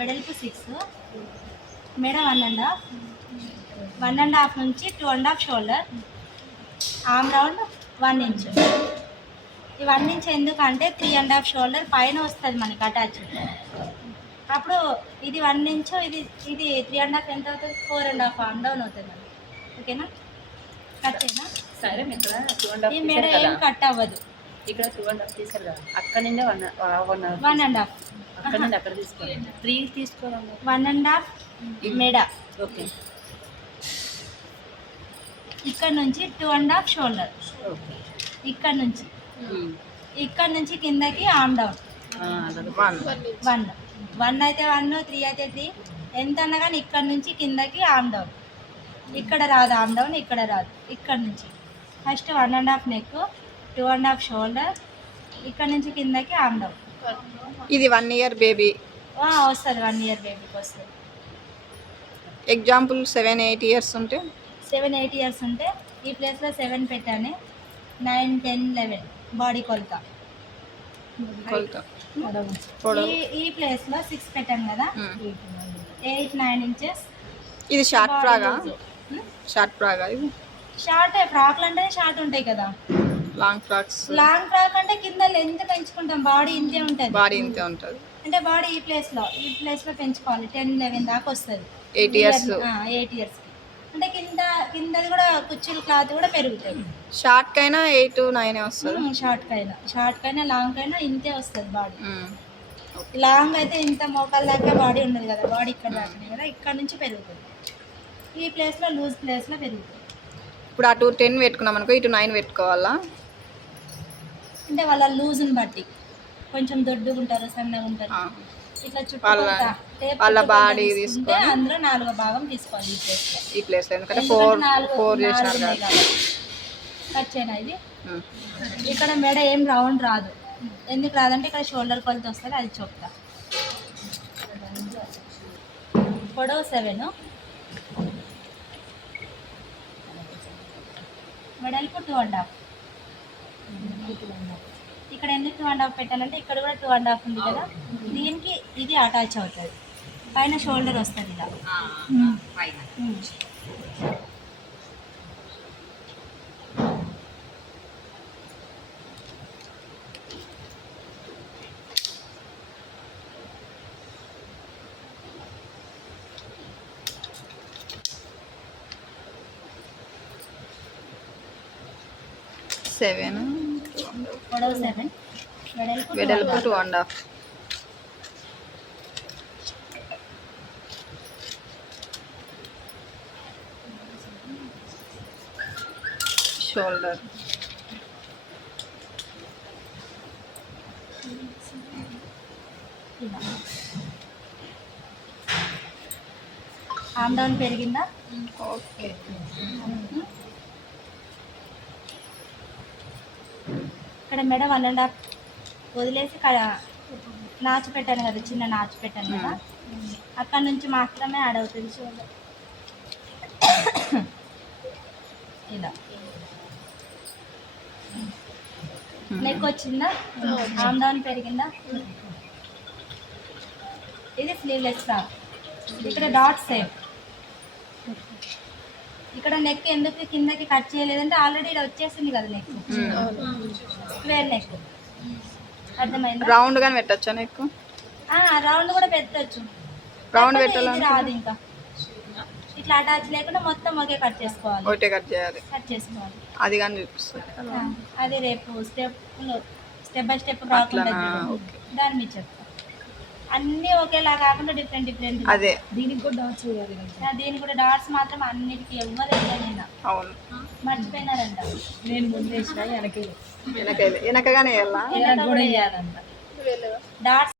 వెడల్పు 6, మెడ 1.5, 1.5 నుంచి 2.5 షోల్డర్, ఆర్మ్ రౌండ్ 1 ఇంచ్. ఈ 1 ఇంచ్ ఎందుకంటే 3.5 షోల్డర్ పైన వస్తుంది మనకి అటాచ్. అప్పుడు ఇది 1 ఇంచ్, ఇది 3.5 ఎంత అవుతుంది? 4.5 ఆర్మ్ డౌన్ అవుతుంది మనకి. ఓకేనా? కట్ అయినా సరే ఇక్కడ 2.5 ఈ మెడ ఏం కట్ అవ్వదు. ఇక్కడ 2.5 తీసారు కదా, అక్కడ నుండి 1.5 అక్కడ నుండి అక్కడ తీసుకోవాలి. 3 తీసుకోవాలి. 1.5 మెడ. ఓకే. ఇక్కడ నుంచి 2.5 షోల్డర్. ఓకే. ఇక్కడ నుంచి కిందకి ఆర్మ్ డౌన్ 1 అయితే 1, 3 అయితే 3, ఎంత అన్నా కానీ ఇక్కడ నుంచి కిందకి ఆర్మ్ డౌన్. ఇక్కడ రాదు ఆర్మ్ డౌన్, ఇక్కడ రాదు. ఇక్కడ నుంచి ఫస్ట్ 1.5 నెక్, 2.5 షోల్డర్, ఇక్కడ నుంచి కిందకి ఆర్మ్ డౌన్. ఇది 1 ఇయర్ బేబీ వస్తుంది. 1 ఇయర్ బేబీకి వస్తుంది. ఎగ్జాంపుల్ 7-8 ఇయర్స్ ఉంటే 7-8 ఇయర్స్ ఉంటే ఈ ప్లేస్లో 7 పెట్టాను. 9, 10, 11 బాడీ కొలత. ఈ ప్లేస్లో 6 పెట్టాను కదా, 8, 9 ఇంచెస్. ఇది షార్ట్ ఫ్రాగా? షార్ట్ ఫ్రాగా ఇది? షార్ట్ ఫ్రాక్లు అంటే షార్ట్ ఉంటాయి కదా. Long frocks? లాంగ్ ఫ్రాక్ అంటే కింద లెంత్ పెంచుకుంటాం, బాడీ ఇంతే ఉంటుంది. బాడీ ఇంతే ఉంటుంది అంటే బాడీ ఈ ప్లేస్లో పెంచుకోవాలి. 10, 11 దాకా వస్తుంది. 8 ఇయర్స్. 8 ఇయర్స్కి అంటే కిందది కూడా కుర్చీలు క్లాత్ కూడా పెరుగుతుంది. షార్ట్ కైనా 8, 9 వస్తుంది. షార్ట్ కైనా లాంగ్ కైనా ఇంతే వస్తుంది బాడీ. లాంగ్ అయితే ఇంత మోకాల దాకా బాడీ ఉండదు కదా, బాడీ ఇక్కడ దాకా కదా, ఇక్కడ నుంచి పెరుగుతుంది. ఈ ప్లేస్లో లూజ్ ప్లేస్లో పెరుగుతుంది. ఇప్పుడు అటు 10 పెట్టుకున్నాం అనుకో, ఇటు 9 పెట్టుకోవాలా? అంటే వాళ్ళ లూజ్ని బట్టి కొంచెం దొడ్డుగా ఉంటారు, సన్నగా ఉంటారు. ఇట్లా చుట్టూ వాళ్ళ బాడీ తీసుకుంటే అందులో 4వ భాగం తీసుకోవాలి ఈ ప్లేస్లో. ఎందుకంటే 4 చేసినారు కదా. కట్ చేయనా ఇది? ఇక్కడ మెడ ఏం రౌండ్ రాదు. ఎందుకు రాదంటే ఇక్కడ షోల్డర్ కొలత వస్తుంది, అది చెప్తా. పొడవు 7, వెడల్పు 2.5. ఇక్కడ ఎందుకు 2.5 పెట్టాలంటే ఇక్కడ కూడా 2.5 ఉంది కదా, దీనికి ఇది అటాచ్ అవుతుంది. పైన షోల్డర్ వస్తుంది ఇలా. 7, పొడవు 7, వెడల్పు 2.5. షోల్డర్ ఆర్మ్ డౌన్ పెరిగిందా? ఓకే. ఇక్కడ మెడ 1.5 వదిలేసి నాచు పెట్టాను కదా, చిన్న నాచు పెట్టాను కదా, అక్కడ నుంచి మాత్రమే యాడ్ అవుతుంది షోల్డర్. ఇలా నెక్ వచ్చిందా? ఆర్మ్ డౌన్ పెరిగిందా? ఇది స్లీవ్లెస్ ఫ్రాక్. ఇక్కడ డాట్ సేమ్. ఇక్కడ నెక్ ఎందుకు కిందకి కట్ చేయలేదంటే ఆల్రెడీ ఇక్కడ వచ్చేసింది కదా నెక్, స్క్వేర్ నెక్. అర్థమైందా? రౌండ్ గానే పెట్టచ్చా నెక్? రౌండ్ కూడా పెట్టచ్చు. రౌండ్ పెట్టాలి రాదు, ఇంకా ఇట్లా అటాచ్ లేకుండా మొత్తం ఒకే కట్ చేసుకోవాలి. ఒకటే కట్ చేసుకోవాలి. అది కానీ చూపిస్తుంది. అది రేపు స్టెప్ బై స్టెప్ ఫ్రాక్ ఉంటుంది, దాని మీద చెప్తా. అన్నీ ఒకేలా కాకుండా డిఫరెంట్. అదే దీనికి కూడా డాట్స్ వేయాలి. దీనికి కూడా డాట్స్ మాత్రం అన్నిటికీ ఎవ్వరు వేయలేనా? అవును, మర్చిపోయినారంట. నేను ముందు వేసిన వెనకగానే వెనకగానే వేయాలా? కూడా వేయాలంట డాట్స్.